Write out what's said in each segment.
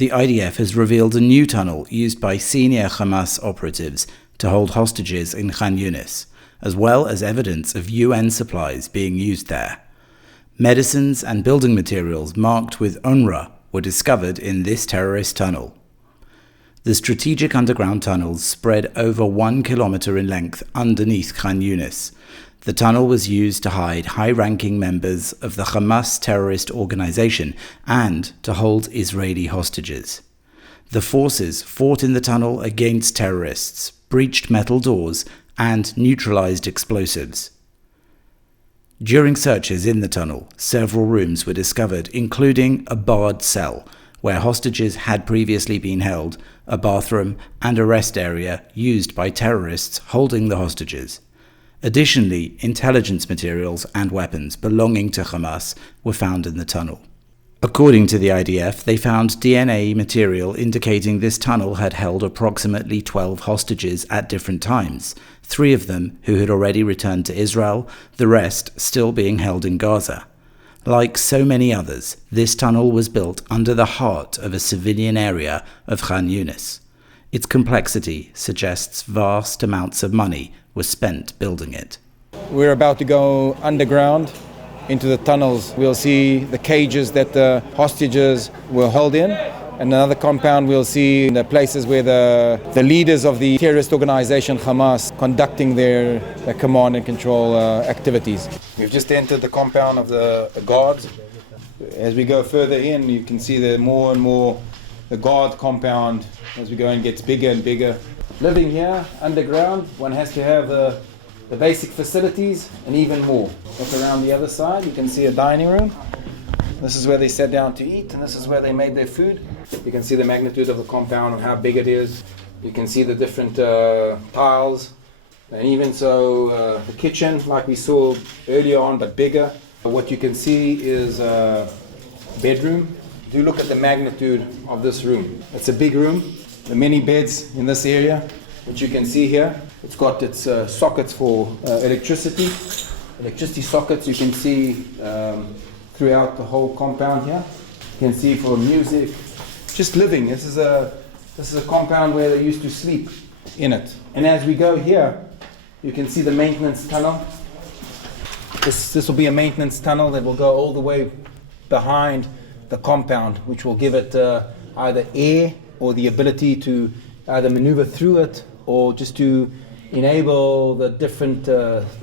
The IDF has revealed a new tunnel used by senior Hamas operatives to hold hostages in Khan Yunis, as well as evidence of UN supplies being used there. Medicines and building materials marked with UNRWA were discovered in this terrorist tunnel. The strategic underground tunnels spread over 1 kilometer in length underneath Khan Yunis. The tunnel was used to hide high-ranking members of the Hamas terrorist organization and to hold Israeli hostages. The forces fought in the tunnel against terrorists, breached metal doors, and neutralized explosives. During searches in the tunnel, several rooms were discovered, including a barred cell, where hostages had previously been held, a bathroom, and a rest area used by terrorists holding the hostages. Additionally, intelligence materials and weapons belonging to Hamas were found in the tunnel. According to the IDF, they found DNA material indicating this tunnel had held approximately 12 hostages at different times, 3 of them who had already returned to Israel, the rest still being held in Gaza. Like so many others, this tunnel was built under the heart of a civilian area of Khan Yunis. Its complexity suggests vast amounts of money were spent building it. We're about to go underground into the tunnels. We'll see the cages that the hostages were held in. And another compound we'll see the places where the leaders of the terrorist organization Hamas conducting their command and control activities. We've just entered the compound of the guards. As we go further in, you can see that more and more the guard compound, as we go in, gets bigger and bigger. Living here underground, one has to have the basic facilities and even more. Look around the other side, you can see a dining room. This is where they sat down to eat, and this is where they made their food. You can see the magnitude of the compound and how big it is. You can see the different tiles, and even so the kitchen, like we saw earlier on, but bigger. What you can see is a bedroom. Do look at the magnitude of this room. It's a big room. There are many beds in this area, which you can see here. It's got its sockets for electricity sockets you can see throughout the whole compound here. You can see for music, just living. This is a compound where they used to sleep in it. And as we go here, you can see the maintenance tunnel. This will be a maintenance tunnel that will go all the way behind the compound, which will give it either air or the ability to either maneuver through it or just to enable the different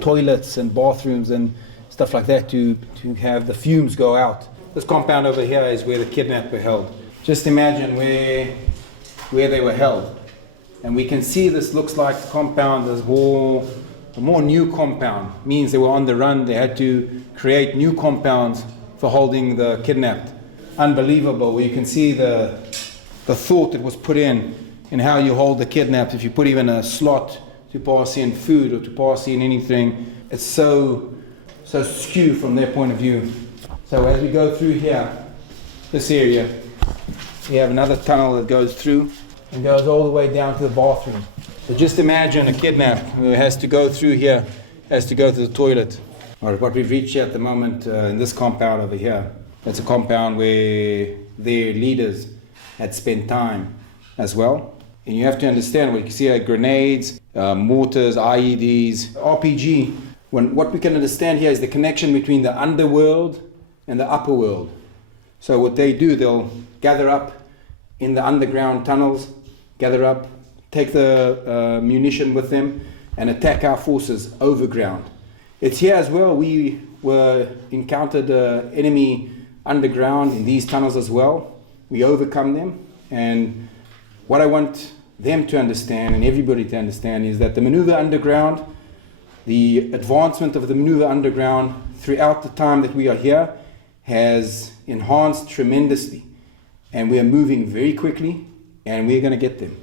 toilets and bathrooms and stuff like that to have the fumes go out. This compound over here is where the kidnapped were held. Just imagine where they were held. And we can see this looks like the compound is a more new compound. Means they were on the run, they had to create new compounds for holding the kidnapped. Unbelievable, where you can see the thought that was put in how you hold the kidnapped. If you put even a slot to pass in food or to pass in anything, it's so skewed from their point of view. So as we go through here, this area, we have another tunnel that goes through and goes all the way down to the bathroom. So just imagine a kidnapped who has to go through here, has to go to the toilet. Or what we've reached at the moment in this compound over here, that's a compound where their leaders had spent time as well. And you have to understand, what you can see are grenades, mortars, IEDs, RPG. What we can understand here is the connection between the underworld and the upper world. So what they do, they'll gather up in the underground tunnels, gather up, take the munition with them, and attack our forces overground. It's here as well, we encountered enemy underground in these tunnels as well. We overcome them, and what I want them to understand and everybody to understand is that the maneuver underground, the advancement of the maneuver underground throughout the time that we are here has enhanced tremendously, and we are moving very quickly, and we're going to get them.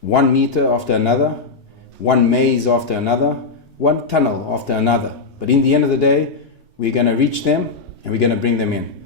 1 meter after another, one maze after another, one tunnel after another. But in the end of the day, we're going to reach them and we're going to bring them in.